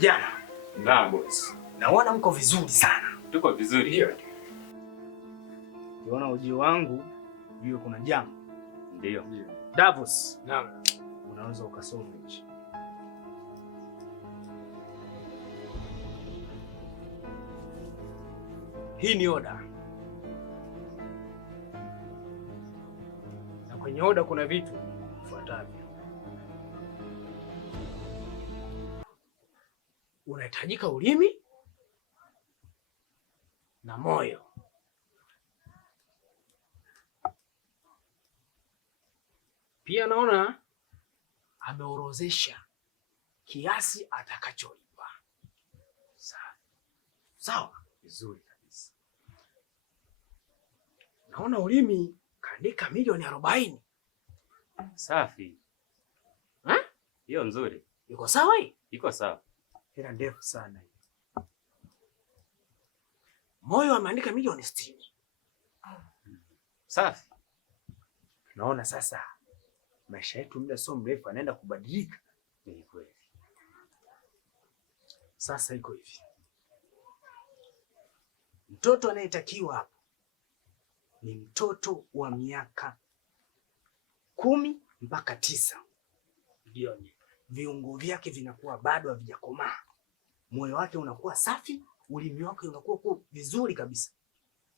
Vijana. Naam boss. Naona mko vizuri sana. Tuko vizuri. Ndio. Unaona ujio wangu, hiyo kuna jambo. Ndio. Davos. Naam. Unaweza ukasoma hichi. Hii ni oda. Na kwenye oda kuna vitu vifuatavyo. Unahitajika ulimi na moyo. Pia naona ameorozesha kiasi atakacholipa. Sawa. Sawa, vizuri kabisa. Naona ulimi kaandika milioni 40. Safi. Hiyo nzuri. Iko sawa hii? Iko sawa. Hela ndefu sana hii. Moyo ameandika milioni 60. Safi. Tunaona sasa maisha yetu muda sio mrefu anaenda kubadilika. Ni kweli. Sasa iko hivi. Mtoto anayetakiwa hapa ni mtoto wa miaka 10 mpaka 9. Ndio. Viungo vyake vinakuwa bado havijakomaa. Moyo wake unakuwa safi, ulimi wake unakuwa vizuri kabisa.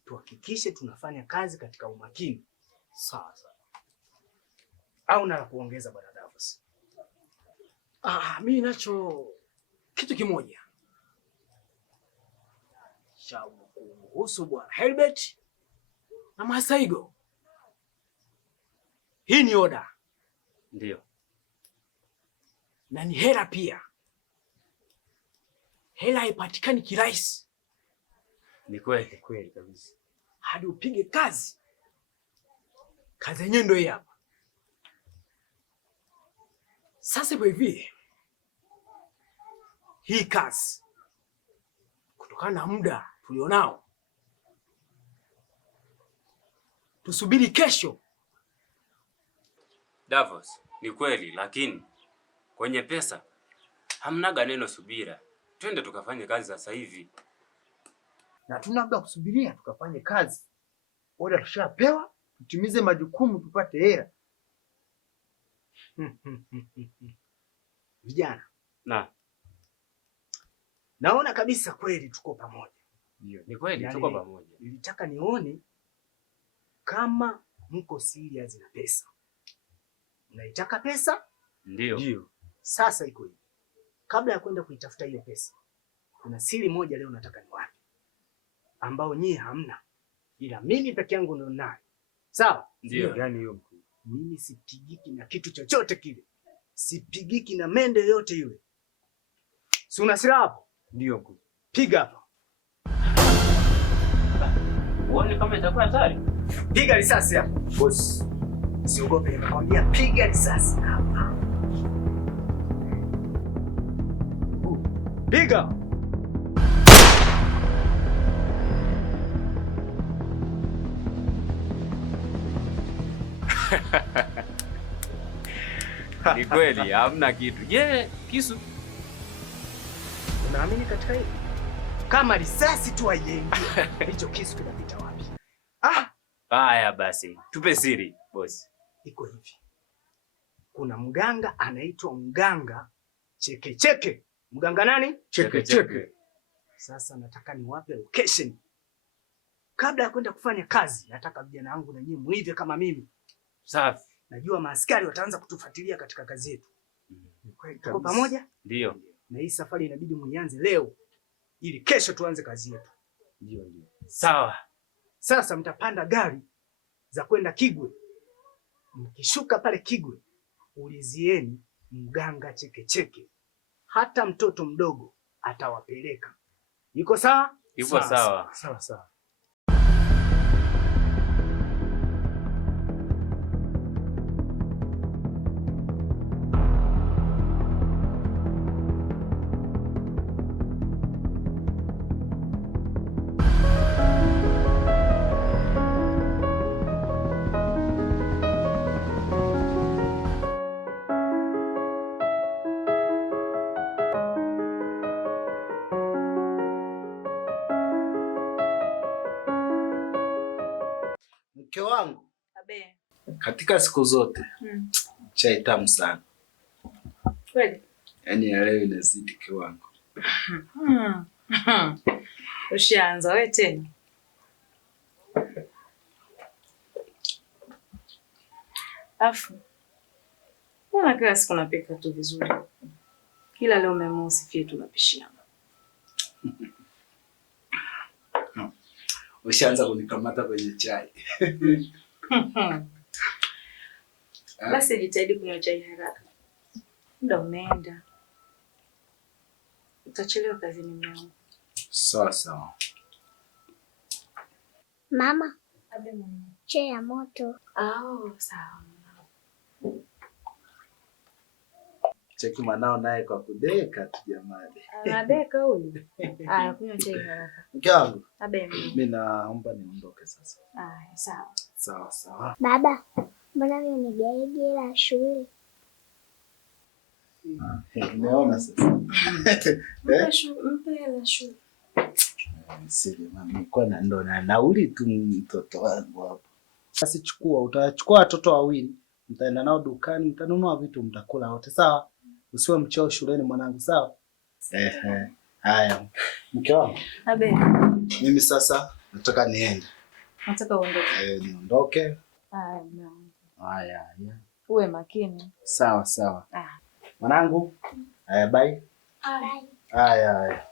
Tuhakikishe tunafanya kazi katika umakini. Sawa sawa. Au na kuongeza bwana Davos? Mimi nacho kitu kimoja. Shauri kuhusu bwana Helbert na Masaigo. Hii ni oda. Ndio. Na ni hela pia. Hela haipatikani kirahisi. Ni kweli. Kweli kabisa. Hadi upige kazi. Kazi yenyewe ndio hii hapa. Sasa hivi hii kazi kutokana na muda tulionao, tusubiri kesho. Davos, ni kweli, lakini kwenye pesa hamnaga neno subira. Twende tukafanye kazi sasa hivi. Na tuna muda kusubiria tukafanye kazi. Oda tushapewa, tutimize majukumu tupate hela. Vijana. Naona kabisa kweli tuko pamoja. Ndio, ni kweli tuko pamoja. Nilitaka nione kama mko serious na pesa. Unaitaka pesa? Ndio. Sasa iko hivi. Kabla ya kwenda kuitafuta hiyo pesa, kuna siri moja leo nataka niwape. Ambao nyie hamna. Ila mimi peke yangu ndo ninayo. Sawa? Ndio. Gani hiyo mkuu? Mimi sipigiki na kitu chochote kile. Sipigiki na mende yote yule. Si una silaha hapo? Ndio mkuu. Piga hapa. Uone kama itakuwa hatari. Piga risasi hapa. Boss. Usiogope, nakwambia piga risasi hapa. Piga. Ni kweli, hamna kitu. Kisu. Unaamini katika hili? Kama risasi tu haijaingia, hicho kisu kinapita wapi? Haya basi, tupe siri, boss. Iko hivi. Kuna mganga anaitwa mganga Chekecheke. Mganga nani? Chekecheke. Sasa nataka niwape location. Kabla ya kwenda kufanya kazi, nataka vijana wangu na nyinyi muive kama mimi. Safi. Najua maaskari wataanza kutufuatilia katika kazi yetu. Tuko Kabisa. pamoja? Ndio. Na hii safari inabidi muianze leo ili kesho tuanze kazi yetu. Ndio. Sawa. Sasa mtapanda gari za kwenda Kigwe. Mkishuka pale Kigwe, ulizieni mganga Chekecheke. Hata mtoto mdogo atawapeleka. Iko sawa? Iko sawa. Sawa. Abe. Katika siku zote chai tamu sana. Kweli? Yaani ya leo inazidi kiwango. Ushaanza wewe tena. Afu. Mbona kila siku napika tu vizuri? Kila leo umeamua usifie tunapishana. Ushaanza kunikamata kwenye chai. Basi jitahidi kunywa chai haraka. Muda umeenda. Utachelewa kazini mwanangu. Sawa sawa. Mama, Abe mama. chai ya moto. Sawa. Cheki mwanao naye kwa kudeka tu jamani. Anadeka huyu. Kunywa chai haraka. Mke wangu. Abe mama. Mimi naomba niondoke sasa. Sawa. Sawa sawa. Baba, mbona mimi ni gege la shule? Umeona sasa. Mpe la shule. Sisi mami kwa na ndo na nauli tu mtoto wangu hapo. Basi utachukua watoto wawili, mtaenda nao dukani, mtanunua vitu mtakula wote, sawa? Usiwe mcheo shuleni mwanangu, sawa? Haya. Mke wangu. Abe. Mimi sasa nataka niende. Nataka uondoke. Niondoke. Mama. Haya. Uwe makini. Sawa sawa. Mwanangu. Bye. Bye. Haya.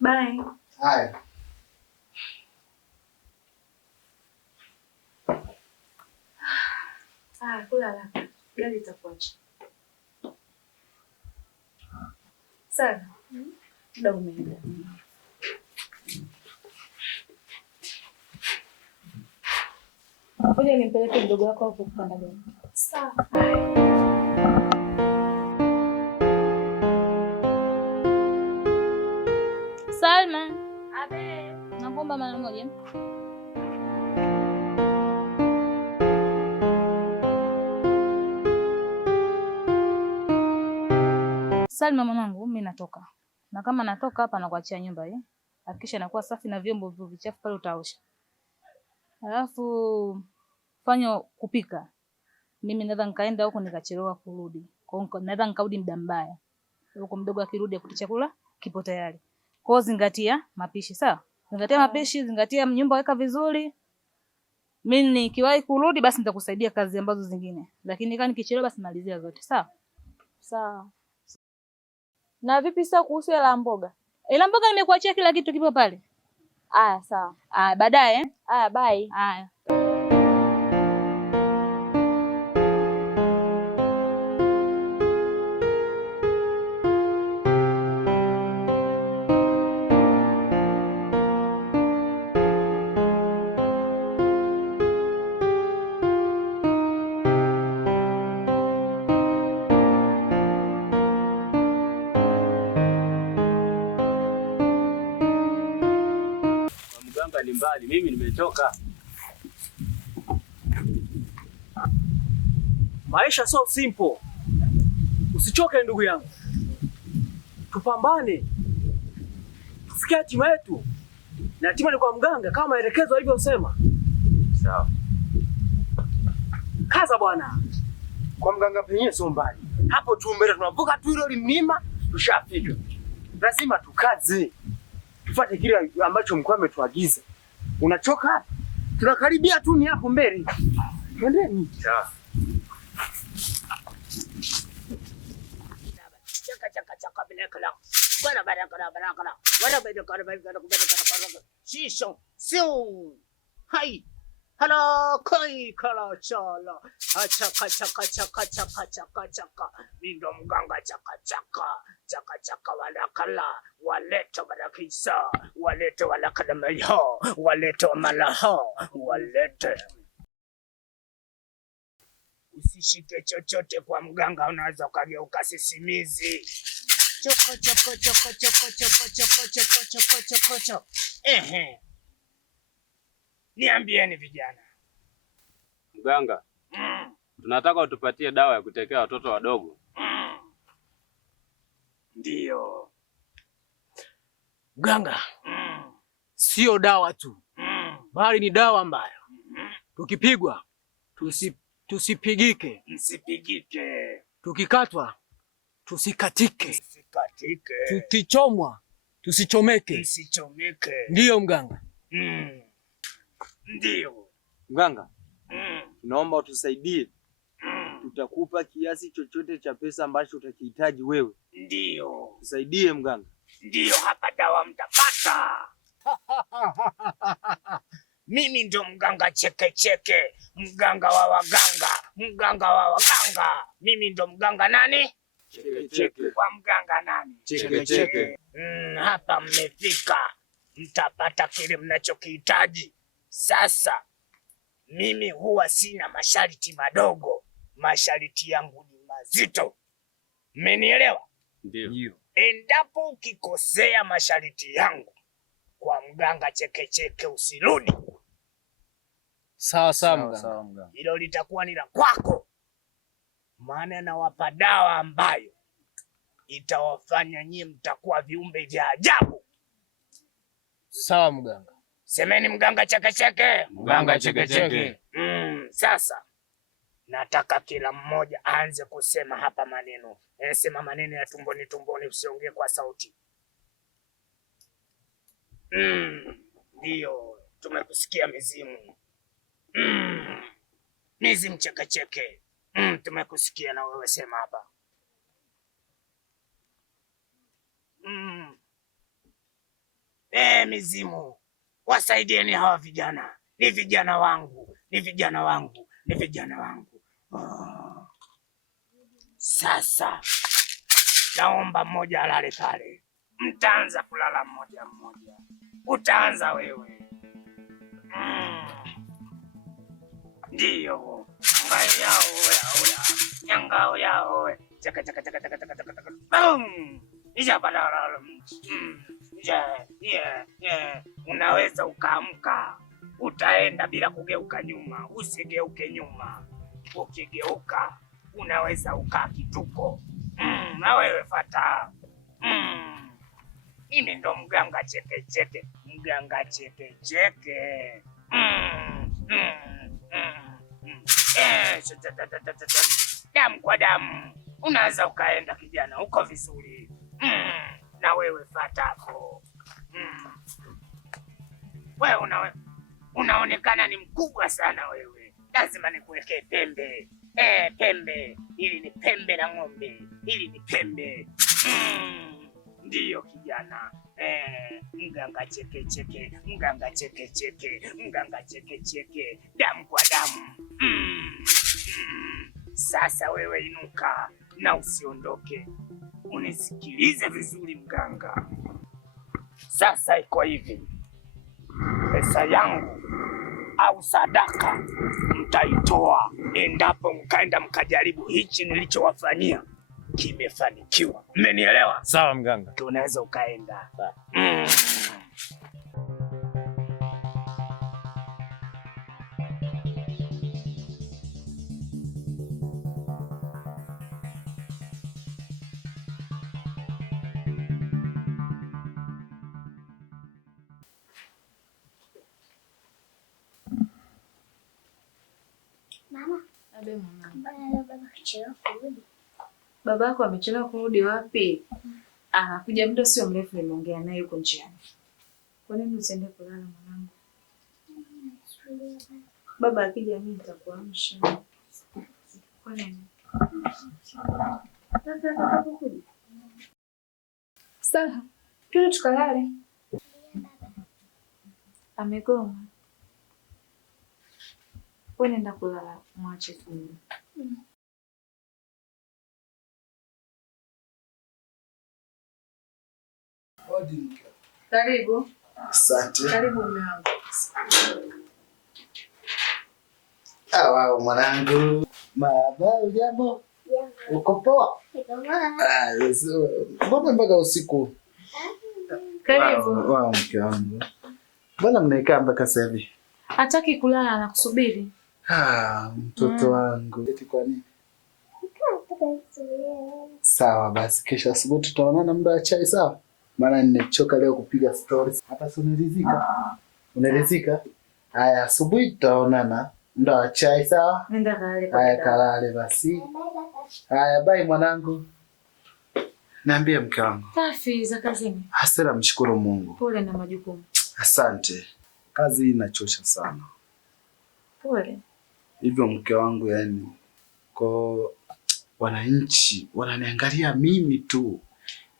Bye. Haya. Kula haraka. Gari itakuacha. Sawa. Muda umeenda. Ngoja nimpeleke mdogo wako hapo kupanda gari. Sawa. Salma. Abe. Nakuomba mara moja. Salma mwanangu, mimi natoka. Na kama natoka hapa nakuachia nyumba hii. Hakikisha inakuwa safi na vyombo vichafu pale utaosha. Alafu fanya kupika. Mimi naweza nikaenda huko nikachelewa kurudi. Kwa hiyo naweza nikarudi muda mbaya. Huko mdogo akirudi akuti chakula kipo tayari. Kwa hiyo zingatia mapishi, sawa? Zingatia mapishi, zingatia nyumba weka vizuri. Mimi nikiwahi kurudi basi nitakusaidia kazi ambazo zingine. Lakini kama nikichelewa basi malizia zote, sawa? Sawa. Na vipi sasa kuhusu ile mboga? Ile mboga nimekuachia kila kitu kipo pale. Sawa. Baadaye. Bye. Haya. Ni mbali, mimi nimechoka. Maisha so simple. Usichoke ndugu yangu. Tupambane. Tufikie hatima yetu. Na hatima ni kwa mganga kama maelekezo alivyosema. Sawa. Kaza bwana. Kwa mganga penyewe sio mbali. Hapo tu mbele tunavuka tu ile mlima tushafika. Lazima tukaze. Tufuate kile ambacho mkuu ametuagiza. Unachoka hapa? Tunakaribia tu ni hapo mbele. Twendeni. Sawa. Chaka bila kala. Bwana baraka. Wala baraka. Shisho. Sio. Hai. Hala kai kala chala. Chaka. Mindo mganga chaka walakala. Walete barakisa. Walete walakala mayo. Walete malaho. Walete. Usishike chochote kwa mganga, unaweza ukageuka sisimizi. Choko. Niambieni vijana. Mganga. Tunataka utupatie dawa ya kutekea watoto wadogo. Ndio. Mganga. Sio dawa tu. Bali ni dawa ambayo Tukipigwa tusipigike. Msipigike. Tukikatwa tusikatike. Msikatike. Tukichomwa tusichomeke. Msichomeke. Ndiyo mganga. Ndiyo. Mganga, naomba utusaidie. Tutakupa kiasi chochote cha pesa ambacho utakihitaji wewe. Ndiyo. Tusaidie mganga. Ndiyo, hapa dawa mtapata. Mimi ndo mganga chekecheke, mganga wa waganga, mganga wa waganga. Mimi ndo mganga nani? Chekecheke. Kwa mganga nani? Chekecheke. Hapa mmefika, mtapata kile mnachokihitaji. Sasa mimi huwa sina masharti madogo, masharti yangu ni mazito. Mmenielewa? Ndio. Endapo ukikosea masharti yangu kwa mganga chekecheke usirudi. Sawa mganga. Hilo litakuwa ni la kwako, maana nawapa dawa ambayo itawafanya nyie mtakuwa viumbe vya ajabu. Sawa mganga. Semeni mganga chekecheke. Mganga chekecheke. Sasa nataka kila mmoja aanze kusema hapa maneno. Sema maneno ya tumboni tumboni, usiongee kwa sauti. Ndio, tumekusikia mizimu. Mizimu chekecheke. Tumekusikia na wewe, sema hapa. Mizimu, wasaidieni hawa vijana. Ni vijana wangu, ni vijana wangu, ni vijana wangu. Sasa naomba mmoja alale pale. Mtaanza kulala mmoja mmoja. Utaanza wewe. Ndiyo. Nyangao yao. Chaka chaka chaka chaka chaka chaka. Boom. Yeah. Unaweza ukaamka. Utaenda bila kugeuka nyuma. Usigeuke nyuma. Ukigeuka unaweza ukaa kituko. Na wewe fata. Mimi ndo mganga chekecheke. Mganga chekecheke. Damu kwa damu. Unaweza ukaenda kijana, uko vizuri. Na wewe fatako. Wewe unaonekana ni mkubwa sana wewe. Lazima nikuwekee pembe. Pembe. Hili ni pembe la ng'ombe. Hili ni pembe. Ndiyo kijana. Mganga chekecheke. Mganga chekecheke. Mganga chekecheke. Damu kwa damu. Sasa wewe inuka na usiondoke. Unisikilize vizuri mganga. Sasa iko hivi. Pesa yangu au sadaka mtaitoa endapo mkaenda mkajaribu hichi nilichowafanyia kimefanikiwa. Mmenielewa? Sawa mganga. Tunaweza ukaenda. Mama, Abe mwanangu. mbona baba kichelewa kurudi? Babako amechelewa kurudi wapi? Anakuja muda sio mrefu, nimeongea naye yuko njiani. Kwa nini usiende kulala mwanangu? Baba akija mimi nitakuamsha. Kwa nini? Sasa atakapokuja. Sawa. Twende tukalale. Amegoma. Wewe nenda kulala, mwache tu. Karibu. Asante. Karibu mume wangu. Wao mwanangu. Baba, ujambo? Uko poa? Mbona mpaka usiku? Karibu. Wao mke wangu. Mbona mnaikaa mpaka sasa hivi? Hataki kulala, anakusubiri. Mtoto wangu. Eti kwa nini? Sawa basi, kesho asubuhi tutaonana muda wa chai, sawa? Maana nimechoka leo kupiga stories. Hapa si unaridhika? Unaridhika? Haya, asubuhi tutaonana Muda wa chai sawa? Nenda kalale. Haya, kalale basi. Haya, bye mwanangu. Niambie mke wangu. Safi za kazini. Hasira, mshukuru Mungu. Pole na majukumu. Asante. Kazi hii inachosha sana. Pole. Hivyo mke wangu, yani kwa wananchi wananiangalia mimi tu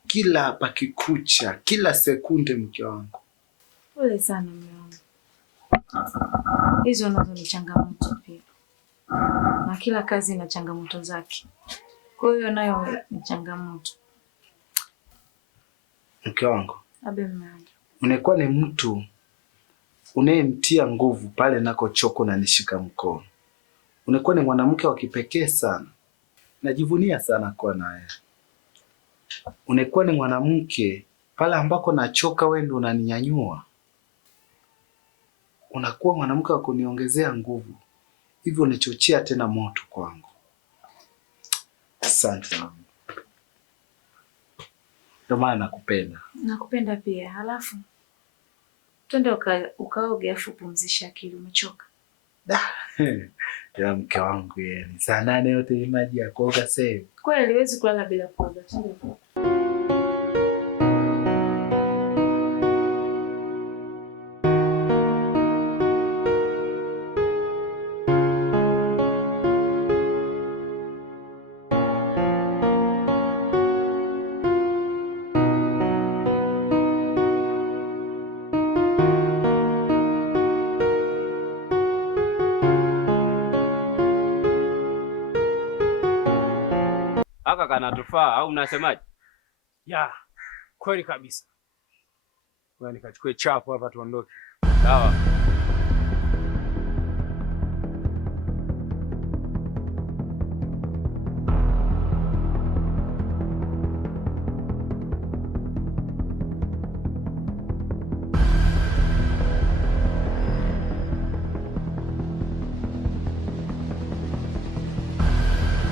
kila pakikucha, kila sekunde mke wangu. Pole sana mume wangu. Hizo nazo ni changamoto pia. Na kila kazi ina changamoto zake. Kwa hiyo nayo ni changamoto. Mke wangu, Abe mume wangu. unakuwa ni mtu unayemtia nguvu pale nakochoka na nishika mkono. Unakuwa ni mwanamke wa kipekee sana. Najivunia sana kuwa naye. Unakuwa ni mwanamke pale ambako nachoka wewe ndio unaninyanyua. Unakuwa mwanamke wa kuniongezea nguvu. Hivyo unichochea tena moto kwangu. Asante mama. Ndio maana nakupenda. Nakupenda pia. Halafu twende ukaoge afu pumzisha akili, umechoka. Ya mke wangu yeye. Saa 8 yote maji ya kuoga sasa. Kweli huwezi kulala bila kuoga. Twende. Haka kanatufaa au mnasemaje? Ya, kweli kabisa. Ngoja nikachukue chapo hapa tuondoke. Sawa.